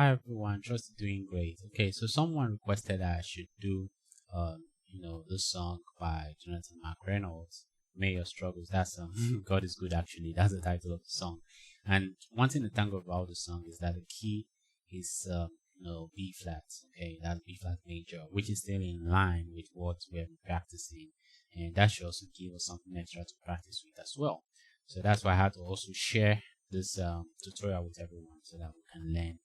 Hi everyone, trust you're doing great. Okay, so someone requested that I should do, this song by Jonathan McReynolds, "May Your Struggles." That's God is Good actually. That's the title of the song. And one thing to thank about the song is that the key is B flat. Okay, that's B flat major, which is still in line with what we're practicing, and that should also give us something extra to practice with as well. So that's why I had to also share this tutorial with everyone so that we can learn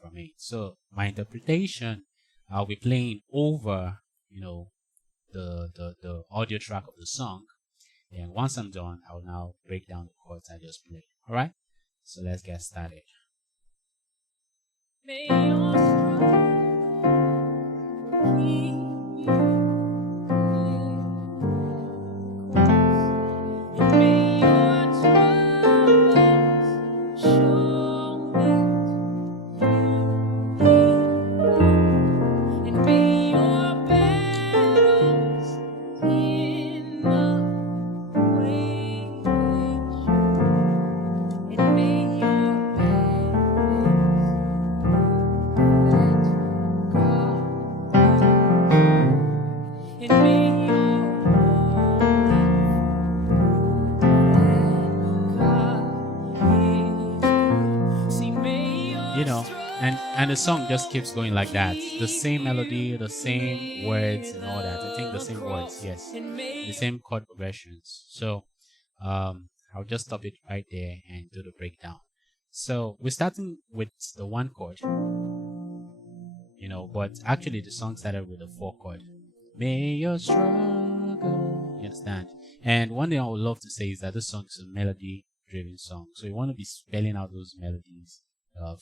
from it. So my interpretation, I'll be playing over, the audio track of the song. And once I'm done, I'll now break down the chords I just played. All right. So let's get started. May your struggle keep you. And the song just keeps going like that. The same melody, the same words and all that. I think the same words, yes. The same chord progressions. So I'll just stop it right there and do the breakdown. So we're starting with the 1 chord. But actually the song started with a 4 chord. May your struggle. You understand? And one thing I would love to say is that this song is a melody driven song. So you want to be spelling out those melodies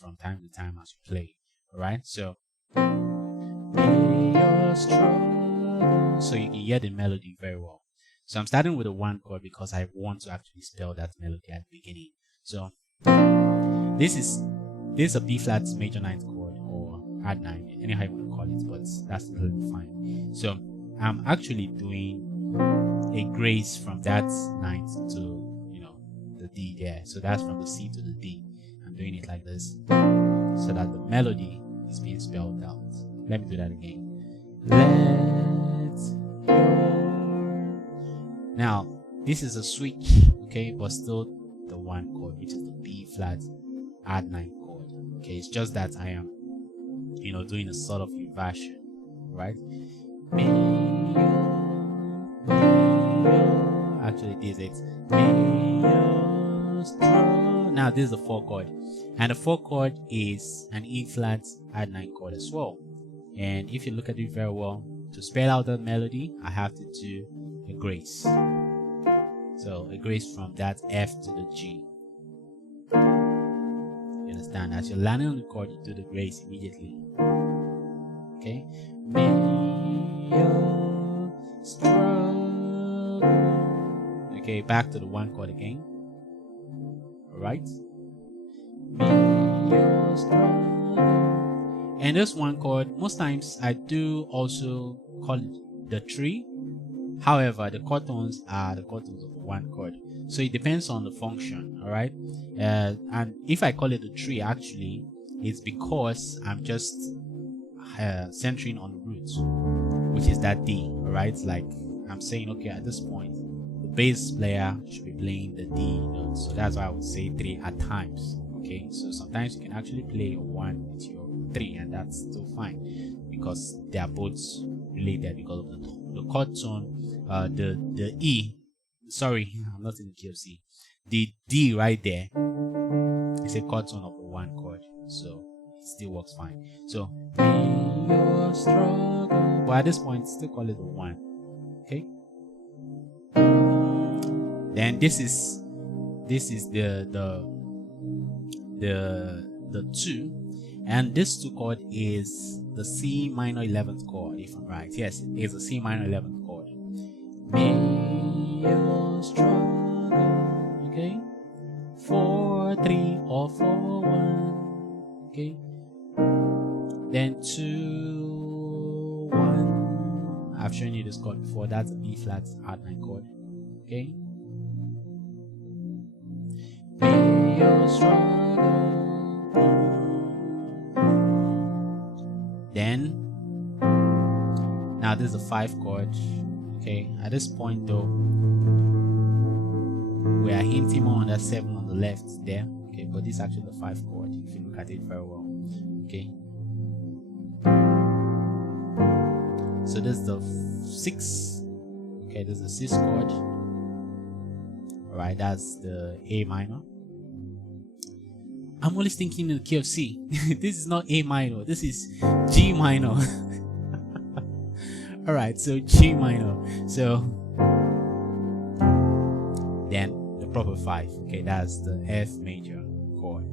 from time to time as you play. Alright, so may your struggle. So you can hear the melody very well. So I'm starting with a 1 chord because I want to actually spell that melody at the beginning. So this is a B flat major 9th chord, or add 9, anyhow you want to call it, but that's totally fine. So I'm actually doing a grace from that 9th to the D there. So that's from the C to the D. I'm doing it like this so that the melody is being spelled out. Let me do that again. Now this is a switch, okay, but still the 1 chord, which is the B flat add 9 chord. Okay, it's just that I am doing a sort of inversion, right? Actually this is now this is the 4 chord, and the 4 chord is an E flat add 9 chord as well. And if you look at it very well, to spell out the melody I have to do a grace. So a grace from that F to the G. You understand? As you're landing on the chord, you do the grace immediately. Okay? May your struggle. Okay, back to the 1 chord again. Alright? And this 1 chord, most times I do also call it the 3. However, the chord tones are the chord tones of the 1 chord. So it depends on the function, alright? And if I call it the 3, actually, it's because I'm just centering on the root, which is that D, alright? Like I'm saying, okay, at this point, the bass player should be playing the D note. So that's why I would say 3 at times. Okay, so sometimes you can actually play a 1 with your 3, and that's still fine because they are both related because of the chord tone. The E, sorry, I'm not in the key of C. The D right there is a chord tone of the 1 chord, so it still works fine. So may your struggle, but at this point still call it a 1. Okay. Then this is the 2, and this 2 chord is the C minor 11th chord, if I'm right. Yes, it is a C minor 11th chord. May your struggle. Okay, 4 3 or 4 1. Okay, then 2 1. I've shown you this chord before. That's a B flat add 9 chord. Okay. May your struggle. this is a 5 chord. Okay, at this point though, we are hinting more on that 7 on the left there. Okay, but this is actually the 5 chord if you look at it very well. Okay, so this is the 6. Okay, this is the 6 chord. Alright, that's the A minor. I'm always thinking in the key of C. This is not A minor, this is G minor. Alright, so G minor. So then the proper 5. Okay, that's the F major chord.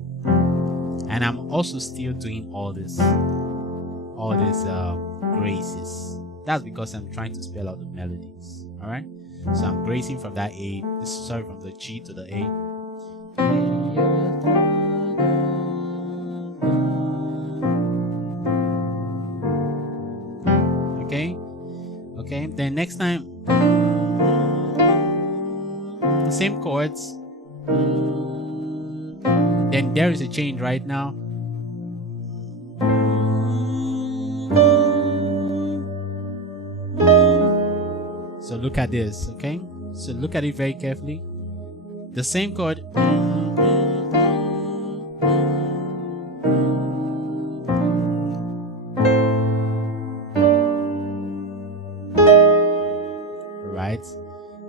And I'm also still doing all these graces. That's because I'm trying to spell out the melodies. Alright, so I'm gracing from that A, from the G to the A. Okay, then next time, same chords. Then there is a change right now. So look at this, okay? So look at it very carefully. The same chord.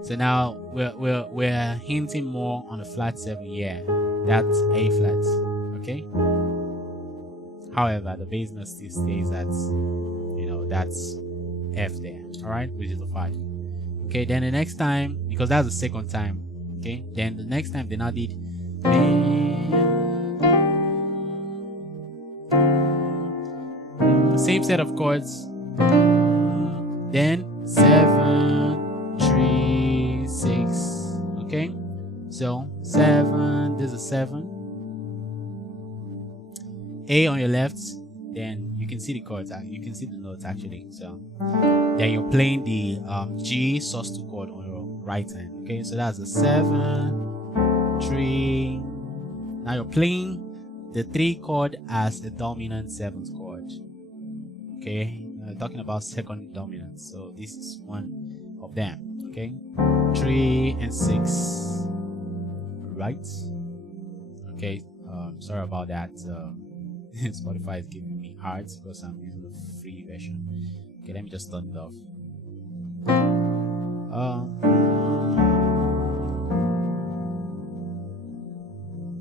So now we're hinting more on the flat 7. Yeah, that's A flat. Okay. However, the bass note still stays at, that's F there. All right, which is the 5. Okay. Then the next time, because that's the second time. Okay. Then the next time they now did the same set of chords. Then 7, 3, 6. Okay, so 7, this is 7, A on your left, then you can see the chords, you can see the notes actually. So then you're playing the G sus2 chord on your right hand. Okay, so that's a 7, 3. Now you're playing the 3 chord as a dominant 7th chord. Okay, talking about second dominant, so this is one of them. Okay, 3 and 6, right? Okay, sorry about that. Spotify is giving me hearts because I'm using the free version. Okay, let me just turn it off.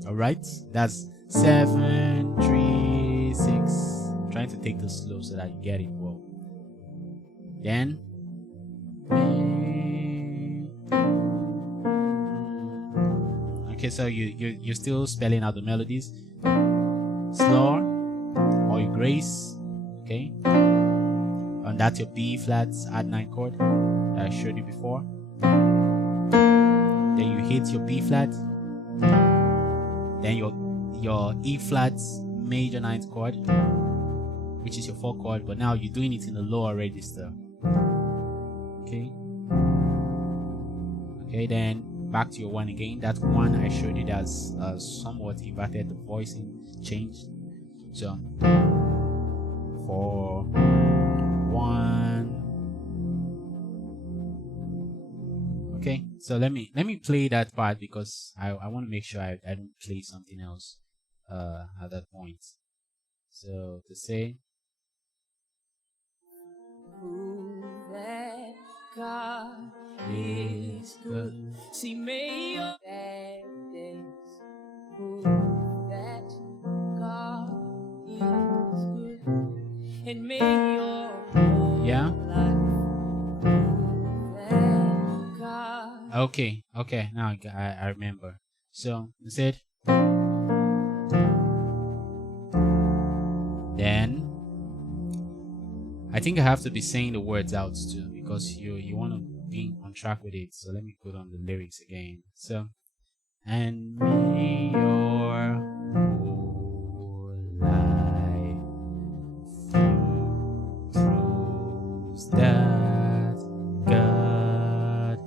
All right, that's 7, 3, 6. Trying to take this slow so that you get it well. Then okay, so you're still spelling out the melodies slower, or you grace. Okay, and that's your B flat add 9 chord that I showed you before. Then you hit your B flat, then your E flat major 9th chord, which is your 4 chord, but now you're doing it in the lower register. Okay, then back to your 1 again. That 1 I showed you that's somewhat inverted, the voicing changed. So 4, 1. Okay, so let me play that part because I want to make sure I don't play something else at that point. So to say, that God is good. See, may your bad days prove that God is good, and may your whole life prove that God. Okay, now I remember. So instead, then I think I have to be saying the words out too, because you want to be on track with it. So let me put on the lyrics again. So, and may your whole life proves that God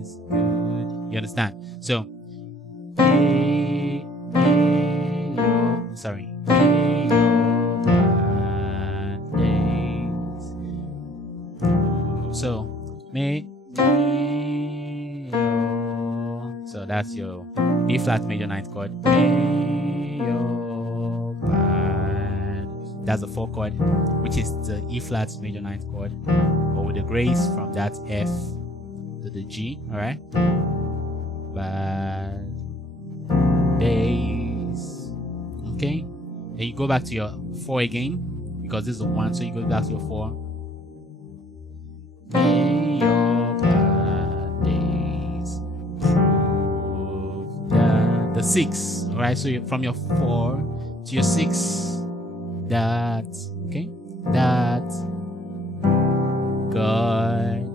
is good. You understand? So, may your that's your B flat major ninth chord. Major bad. That's the 4 chord, which is the E flat major ninth chord, but with the grace from that F to the G. All right. Bad bass. Okay. Then you go back to your 4 again, because this is a 1, so you go back to your 4. May your bad days prove that. The 6. All right. So from your 4 to your 6. That. Okay. That. Good.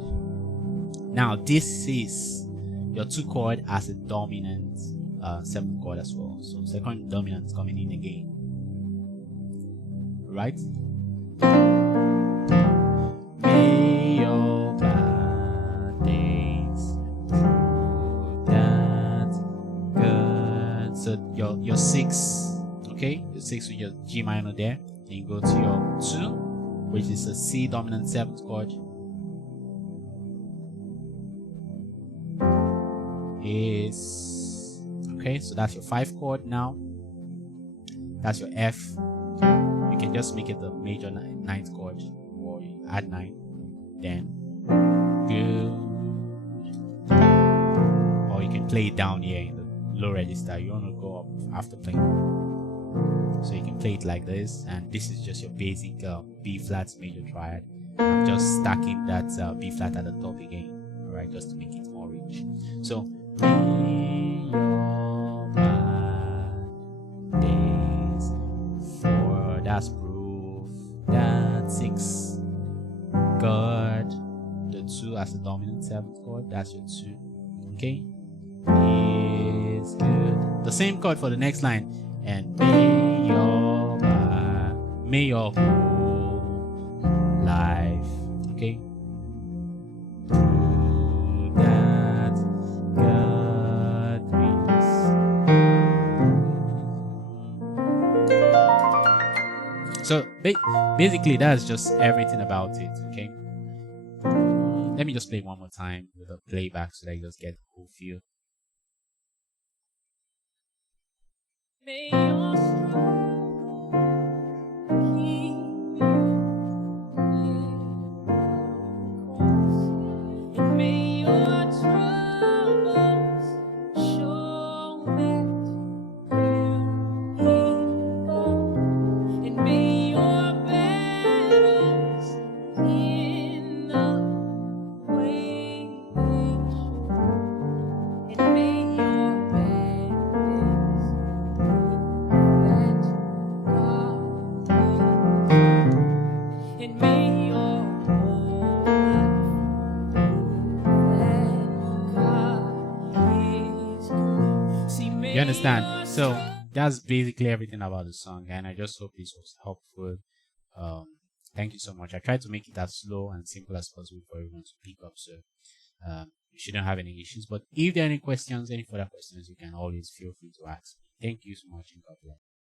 Now this is your 2 chord as a dominant 7th chord as well. So second dominant is coming in again. Right? May your bad days prove that good. So your 6, okay? Your 6 with your G minor there. Then you go to your 2, which is a C dominant 7th chord. Is okay, so that's your 5 chord now. That's your F. You can just make it the major 9th chord, or you add 9, then good. Or you can play it down here in the low register. You want to go up after playing, so you can play it like this, and this is just your basic B flat major triad. I'm just stacking that B flat at the top again, all right, just to make it more rich. So may your bad days, 4, that's proof, that 6, good, the 2 as a dominant 7th chord, that's your 2, okay, is good. The same chord for the next line, and may your whole life, okay, prove that God brings. So basically that's just everything about it, okay. Let me just play one more time with a playback so that you just get the whole feel. May your struggle keep you near, and may your troubles show that you need God, and may your battles in the way they show, and may your bad days prove that God is, and may your whole life prove that God is good. See, may you understand? So that's basically everything about the song, and I just hope this was helpful. Thank you so much. I tried to make it as slow and simple as possible for everyone to pick up, so you shouldn't have any issues. But if there are any questions, any further questions, you can always feel free to ask me. Thank you so much, and God bless.